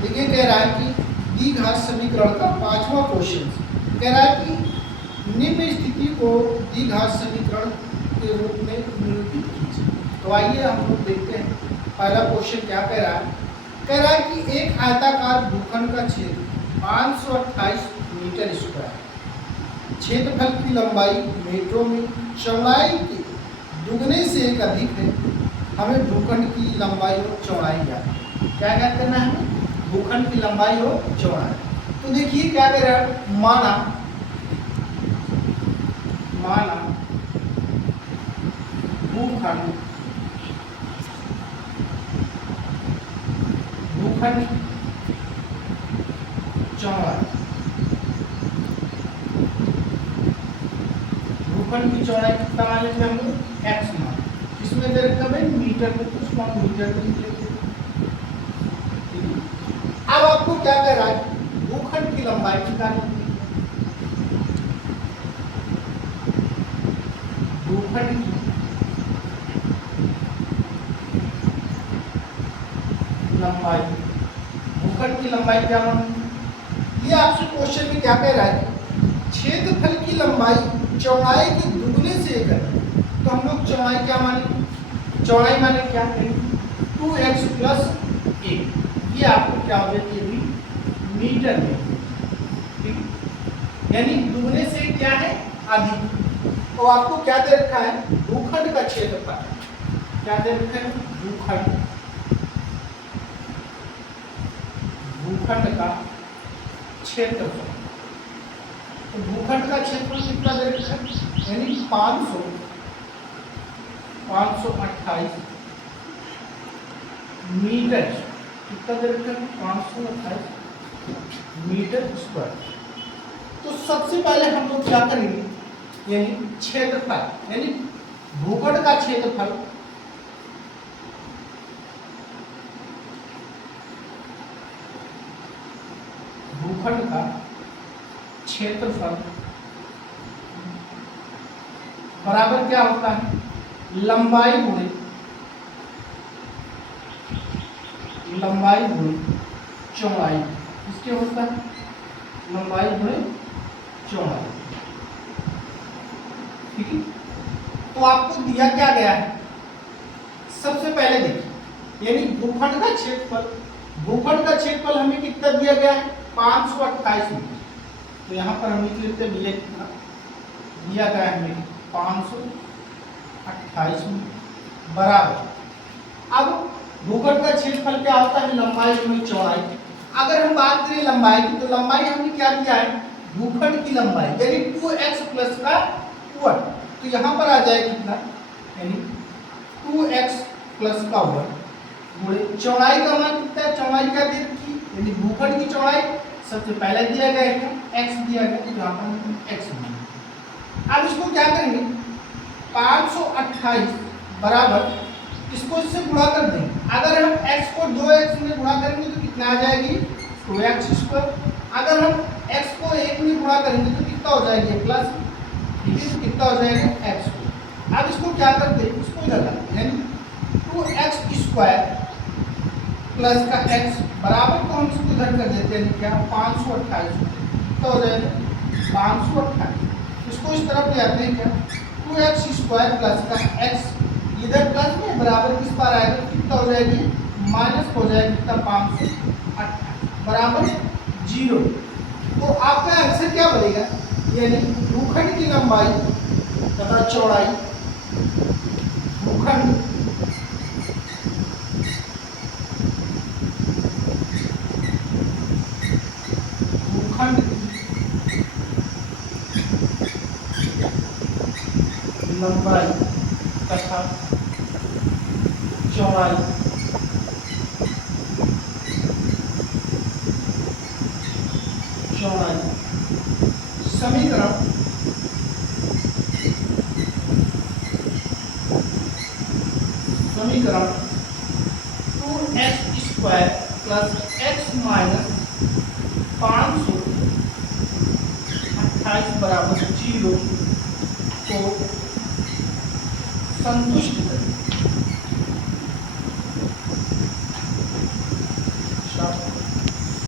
देखिए कह रहा है कि द्विघात समीकरण का 5वां क्वेश्चन कह रहा है कि निम्न स्थिति को द्विघात समीकरण के रूप में निरूपित कीजिए। तो आइए हम लोग देखते हैं पहला क्वेश्चन क्या कह रहा है। कह रहा है कि एक आयताकार भूखंड का क्षेत्र 528 मीटर स्क्वायर, क्षेत्रफल की लंबाई मीटरों में, चौड़ाई के दुगने से एक अधिक है। हमें भूखंड की लंबाई और चौड़ाई ज्ञात है। क्या ज्ञात करना है हमें? भूखंड की लंबाई और चौड़ाई। तो देखिए क्या कह रहा है, माना भूखंड चौड़ाई, भूखंड की चौड़ाई कितना मान लेते हैं हम लोग? x मान। इसमें दे रखा है मीटर में, कुछ मान मीटर में लिख लेते। अब आपको क्या कह रहा है? भूखंड की लंबाई निकालनी है। भूखंड की लंबाई, भूखंड की लंबाई क्या मानी? ये आपसे क्वेश्चन में क्या कह रहा है? क्षेत्रफल की लंबाई चौड़ाई के दुगने से एक है। तो हम लोग चौड़ाई क्या माने? चौड़ाई माने क्या करेंगे? 2x + 1। ये आपको क्या हो जाती है? मीटर में, ठीक। यानी दुगने से क्या है? अधिक। तो आपको क्या दे रखा है? भूखंड का क्षेत्रफल। क्या दे रखा है? भूखंड का क्षेत्रफल। तो भूखंड का क्षेत्रफल कितना दे रखा है? यानी 528 मीटर। कितना दे रखा है? 528 मीटर स्क्वायर। तो सबसे पहले हम लोग क्या करेंगे? यानी क्षेत्रफल, यानी भूखंड का क्षेत्रफल बराबर क्या होता है? लंबाई गुणे चौड़ाई। इसके होता है लंबाई गुणे चौड़ाई, ठीक है। तो आपको दिया क्या गया है? सबसे पहले देखिए, यानी भूखंड का क्षेत्रफल हमें कितना दिया गया है? 528 मीटर। तो यहाँ पर हम लिख लेते हैं भैया कितना दिया गया है हमें? 528 मीटर बराबर। अब भूखंड का क्षेत्रफल क्या होता है? लंबाई गुणे चौड़ाई। अगर हम बात करें लंबाई की, तो लंबाई हमने क्या दिया है? भूखंड की लंबाई, यानी 2x + का 1। तो यहाँ पर आ जाएगा कितना? यानी 2x + का 1 गुणे चौड़ाई का मान कितना है? चौड़ाई क्या दे रखी? यानी भूखंड की चौड़ाई सबसे पहले दिया गया है x दिया गया, तो यहाँ पर x मान। अब इसको क्या करेंगे? 528 बराबर, इसको इससे गुणा कर देंगे। अगर हम x को 2x में गुणा करेंगे तो कितना आ जाएगी? 2x²। अगर हम x को 1 में गुणा करेंगे तो कितना हो जाएगी? प्लस, ठीक है। कितना हो जाएगा? x²। अब इसको क्या करते हैं? इसको इधर लाते हैं, यानी 2x² प्लस का x बराबर को हम इसको इधर कर देते हैं, क्या? 528। कितना हो जाएगा? 528। इसको इस तरफ ले आते हैं, क्या? 2x² प्लस का x इधर प्लस में बराबर किस बार आएगा? कितना हो जाएगी? माइनस हो जाएगी। कितना? 528 बराबर 0। तो आपका आंसर क्या बनेगा? यानी भूखंड की लंबाई तथा चौड़ाई, भूखंड लंबाई तथा चौड़ाई समीकरण समीकरण 2x² प्लस x माइनस 528 बराबर 0 को संतुष्ट करें।